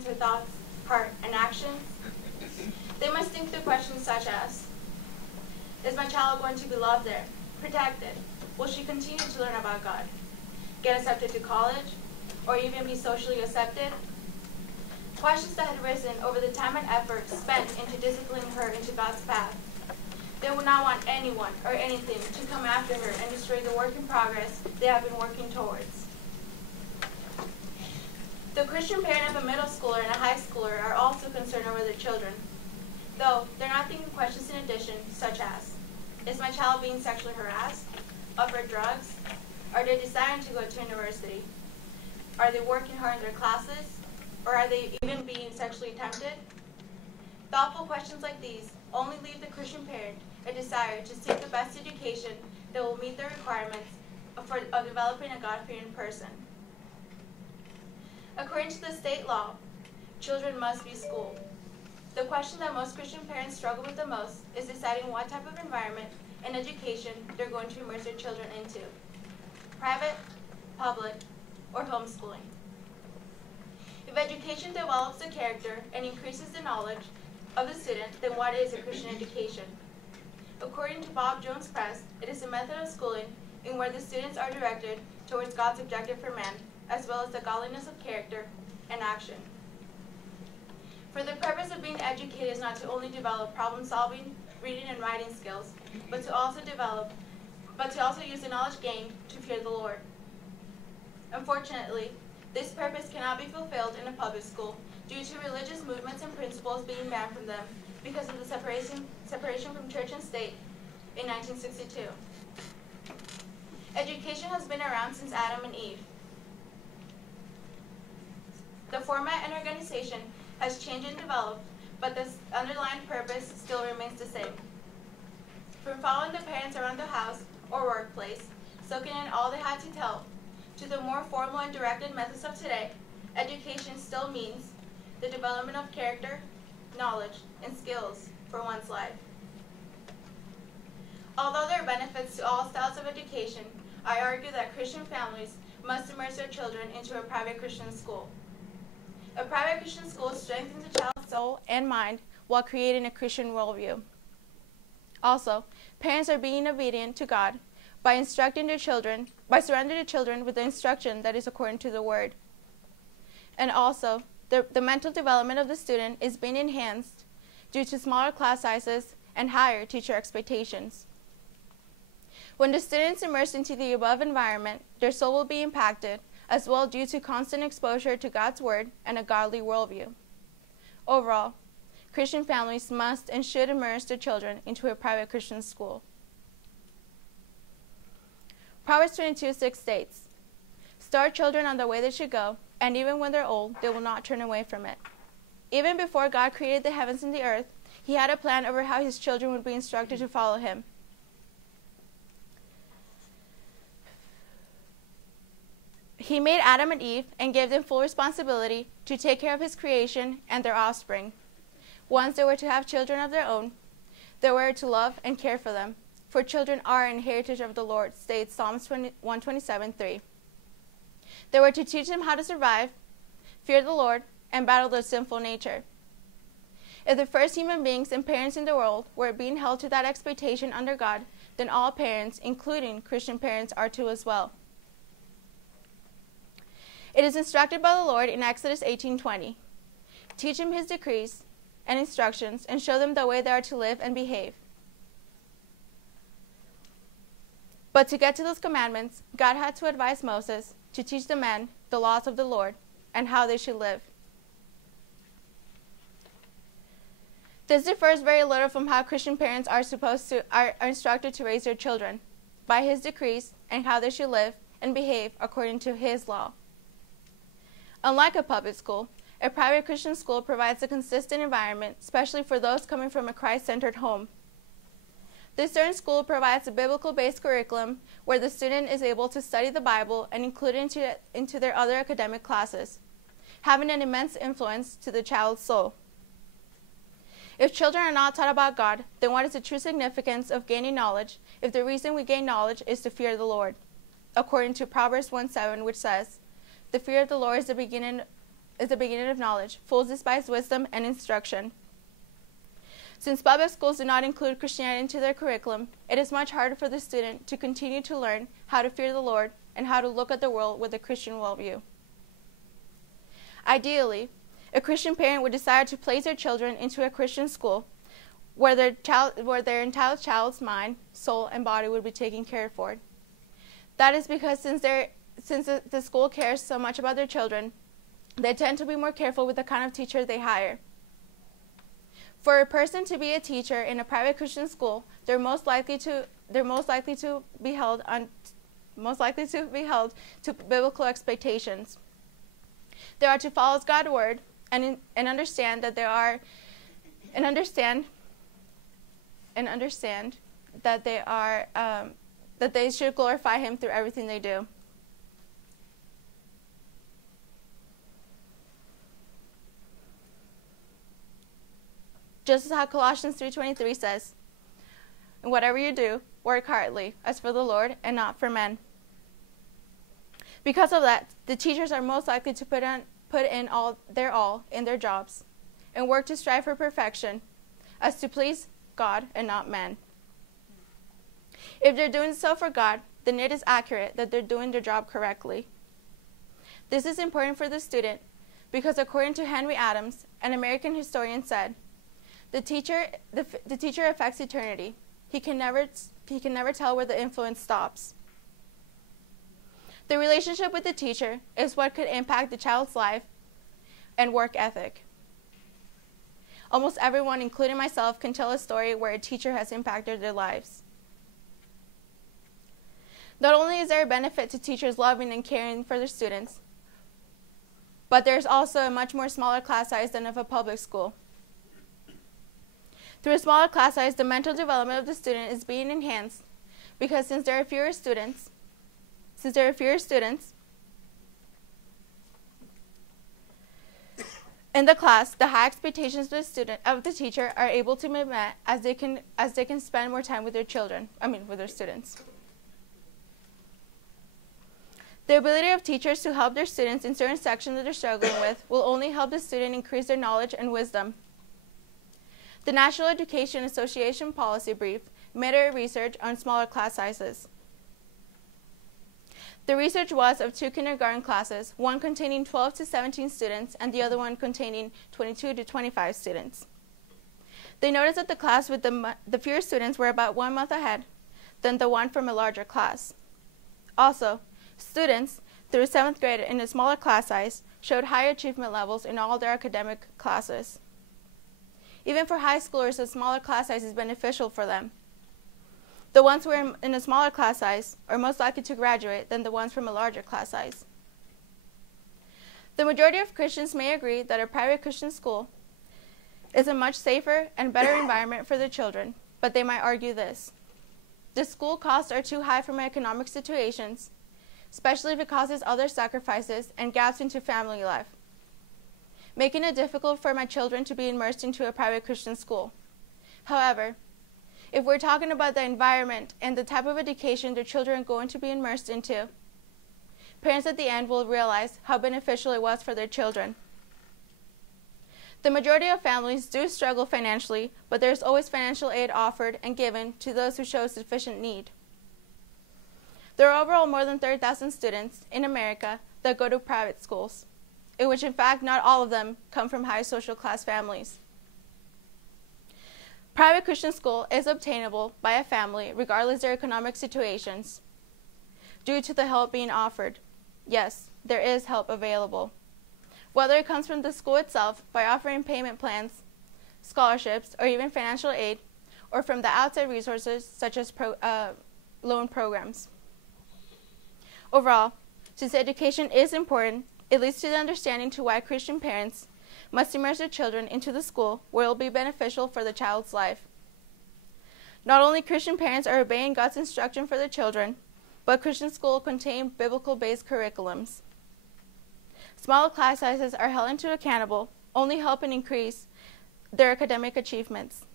into her thoughts, heart, and actions. They must think through questions such as, is my child going to be loved there, protected? Will she continue to learn about God, get accepted to college, or even be socially accepted? Questions that had risen over the time and effort spent into disciplining her into God's path. They would not want anyone or anything to come after her and destroy the work in progress they have been working towards. The Christian parent of a middle schooler and a high schooler are also concerned over their children, though they're not thinking questions in addition, such as, is my child being sexually harassed, offered drugs? Are they deciding to go to university? Are they working hard in their classes? Or are they even being sexually tempted? Thoughtful questions like these only leave the Christian parent a desire to seek the best education that will meet the requirements of developing a God-fearing person. According to the state law, children must be schooled. The question that most Christian parents struggle with the most is deciding what type of environment and education they're going to immerse their children into: private, public, or homeschooling. If education develops the character and increases the knowledge of the student, then what is a Christian education? According to Bob Jones Press, it is a method of schooling in where the students are directed towards God's objective for man, as well as the godliness of character and action. For the purpose of being educated is not to only develop problem-solving, reading and writing skills, but to also use the knowledge gained to fear the Lord. Unfortunately, this purpose cannot be fulfilled in a public school due to religious movements and principles being banned from them because of the separation from church and state in 1962. Education has been around since Adam and Eve. The format and organization has changed and developed, but the underlying purpose still remains the same. From following the parents around the house or workplace, soaking in all they had to tell, to the more formal and directed methods of today, education still means the development of character, knowledge, and skills for one's life. Although there are benefits to all styles of education, I argue that Christian families must immerse their children into a private Christian school. A private Christian school strengthens a child's soul and mind while creating a Christian worldview. Also, parents are being obedient to God by surrounding their children with the instruction that is according to the Word. And also, the mental development of the student is being enhanced due to smaller class sizes and higher teacher expectations. When the students immersed into the above environment, their soul will be impacted, as well due to constant exposure to God's Word and a godly worldview. Overall, Christian families must and should immerse their children into a private Christian school. Proverbs 22:6 states, "Start children on the way they should go, and even when they're old, they will not turn away from it." Even before God created the heavens and the earth, He had a plan over how His children would be instructed to follow Him. He made Adam and Eve and gave them full responsibility to take care of His creation and their offspring. Once they were to have children of their own, they were to love and care for them. For children are an heritage of the Lord, states Psalms 127:3. They were to teach them how to survive, fear the Lord, and battle their sinful nature. If the first human beings and parents in the world were being held to that expectation under God, then all parents, including Christian parents, are to as well. It is instructed by the Lord in Exodus 18:20. Teach them His decrees and instructions, and show them the way they are to live and behave. But to get to those commandments, God had to advise Moses to teach the men the laws of the Lord and how they should live. This differs very little from how Christian parents are instructed to raise their children, by His decrees and how they should live and behave according to His law. Unlike a public school, a private Christian school provides a consistent environment, especially for those coming from a Christ-centered home. This certain school provides a biblical-based curriculum where the student is able to study the Bible and include it into their other academic classes, having an immense influence to the child's soul. If children are not taught about God, then what is the true significance of gaining knowledge if the reason we gain knowledge is to fear the Lord? According to Proverbs 1:7, which says, "The fear of the Lord is the beginning is the beginning of knowledge. Fools despise wisdom and instruction. Since public schools do not include Christianity into their curriculum, it is much harder for the student to continue to learn how to fear the Lord and how to look at the world with a Christian worldview. Ideally, a Christian parent would desire to place their children into a Christian school where their entire child's mind, soul, and body would be taken care for. That is because since the school cares so much about their children, they tend to be more careful with the kind of teacher they hire. For a person to be a teacher in a private Christian school, they're most likely to be held to biblical expectations. They are to follow God's word and understand that that they should glorify Him through everything they do. Just as how Colossians 3:23 says, "And whatever you do, work heartily, as for the Lord and not for men." Because of that, the teachers are most likely to put in all in their jobs and work to strive for perfection, as to please God and not men. If they're doing so for God, then it is accurate that they're doing their job correctly. This is important for the student because, according to Henry Adams, an American historian, said, The teacher affects eternity. He can never tell where the influence stops. The relationship with the teacher is what could impact the child's life and work ethic. Almost everyone, including myself, can tell a story where a teacher has impacted their lives. Not only is there a benefit to teachers loving and caring for their students, but there's also a much more smaller class size than of a public school. Through a smaller class size, the mental development of the student is being enhanced because since there are fewer students in the class, the high expectations of the teacher are able to be met as they can spend more time with their students. The ability of teachers to help their students in certain sections that they're struggling with will only help the student increase their knowledge and wisdom. The National Education Association Policy Brief made a research on smaller class sizes. The research was of 2 kindergarten classes, one containing 12 to 17 students and the other one containing 22 to 25 students. They noticed that the class with the fewer students were about 1 month ahead than the one from a larger class. Also, students through 7th grade in a smaller class size showed higher achievement levels in all their academic classes. Even for high schoolers, a smaller class size is beneficial for them. The ones who are in a smaller class size are most likely to graduate than the ones from a larger class size. The majority of Christians may agree that a private Christian school is a much safer and better environment for their children, but they might argue this. The school costs are too high for my economic situations, especially if it causes other sacrifices and gaps into family life, making it difficult for my children to be immersed into a private Christian school. However, if we're talking about the environment and the type of education their children are going to be immersed into, parents at the end will realize how beneficial it was for their children. The majority of families do struggle financially, but there's always financial aid offered and given to those who show sufficient need. There are overall more than 30,000 students in America that go to private schools, in which in fact not all of them come from high social class families. Private Christian school is obtainable by a family regardless of their economic situations due to the help being offered. Yes, there is help available. Whether it comes from the school itself by offering payment plans, scholarships, or even financial aid, or from the outside resources such as loan programs. Overall, since education is important, it leads to the understanding to why Christian parents must immerse their children into the school where it will be beneficial for the child's life. Not only Christian parents are obeying God's instruction for their children, but Christian schools contain biblical-based curriculums. Smaller class sizes are held into accountable, only help and increase their academic achievements.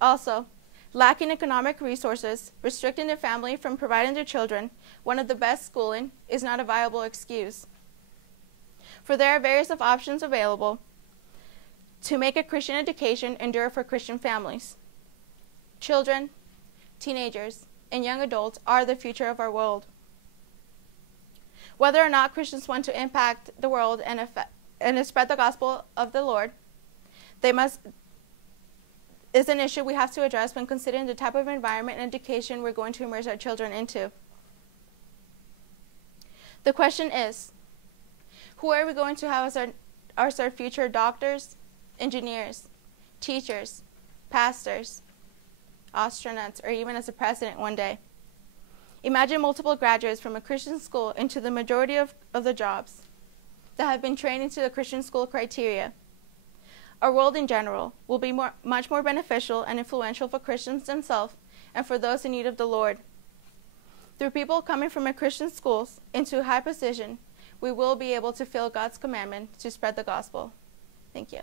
Also, lacking economic resources, restricting their family from providing their children one of the best schooling is not a viable excuse. For there are various of options available to make a Christian education endure for Christian families. Children, teenagers, and young adults are the future of our world. Whether or not Christians want to impact the world and spread the gospel of the Lord, is an issue we have to address when considering the type of environment and education we're going to immerse our children into. The question is, who are we going to have as our future doctors, engineers, teachers, pastors, astronauts, or even as a president one day? Imagine multiple graduates from a Christian school into the majority of the jobs that have been trained into the Christian school criteria. Our world in general will be much more beneficial and influential for Christians themselves and for those in need of the Lord. Through people coming from a Christian schools into a high position, we will be able to fulfill God's commandment to spread the gospel. Thank you.